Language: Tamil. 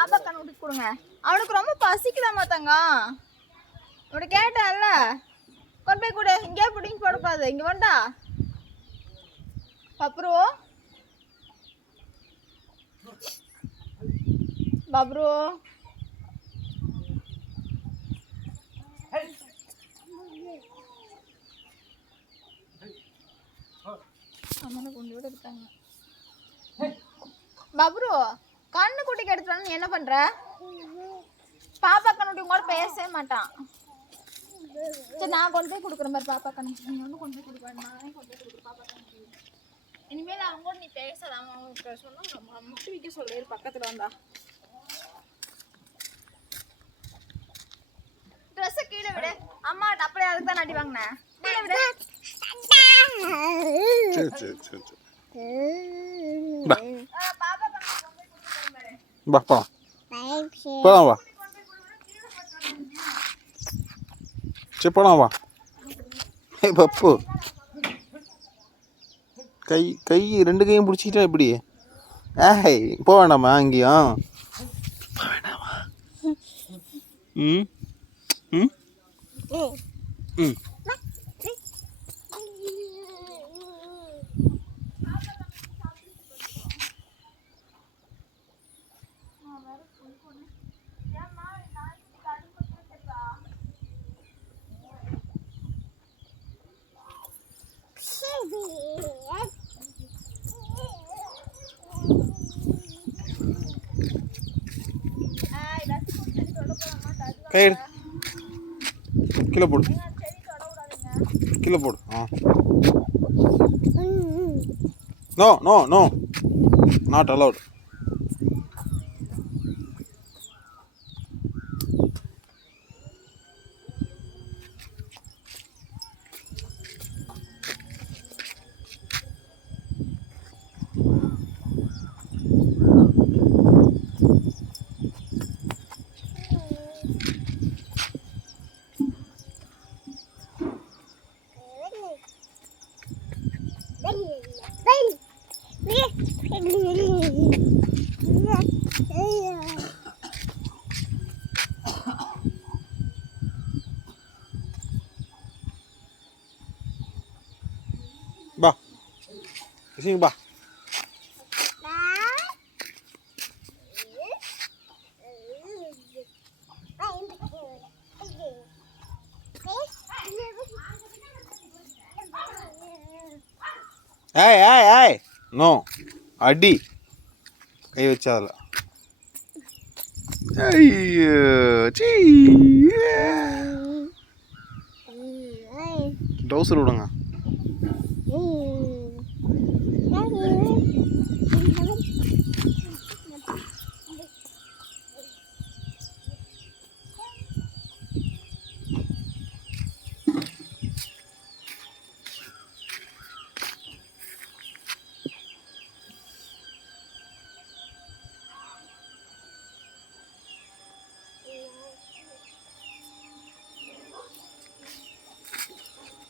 பாப்பா கண்ணு கொடுங்க. அவனுக்கு ரொம்ப பசிக்குதாமா தங்கம். உன்னை கேட்டேன்ல, கொண்டு போய் கொடு. இங்கே பிடிங்கி போடக்கூடாது. இங்கே வேண்டா பப்ரு. பப்ரு அம்மனை கொண்டு விட இருக்காங்க. பப்ரு கண்ணு குட்டிக்கு எடுத்துட்டு என்ன பண்ற? பாப்பா கண்ணுட்டி கூட பேசவே மாட்டான். சரி நான் கொண்டு போய் கொடுக்குறேன் பாரு பாப்பா கண்ணுட்டி. நீ ஒன்றும் கொண்டு போய் கொடுக்குறேன், நானே கொண்டு போய் கொடுக்குறேன் பாப்பா கண்ணுட்டி. இனிமேல் அவங்க கூட நீ பேசாத. அவன் சொன்னா முட்டு வைக்க சொல்லிடு பக்கத்துல வந்தா. ட்ரெஸ்ஸை கீழே விடு. அம்மா அப்படியே அதுக்கு தான் அடி வாங்கினேன். கீழே விடு. போலாம் வா. சரி போலாம் வா. பப்பு கை ரெண்டு கையும் பிடிச்சிக்கிட்டா எப்படி? ஏய் போக வேண்டாமா அங்கேயும்? போக வேண்டாமா? ம் ம் ம் கயிறு கீழே போடு, கீழே போடு. Ah no no no, not allowed. Ba, sini ba. Hey, no, அடி கை வச்சால. டவுசர் விடுங்க.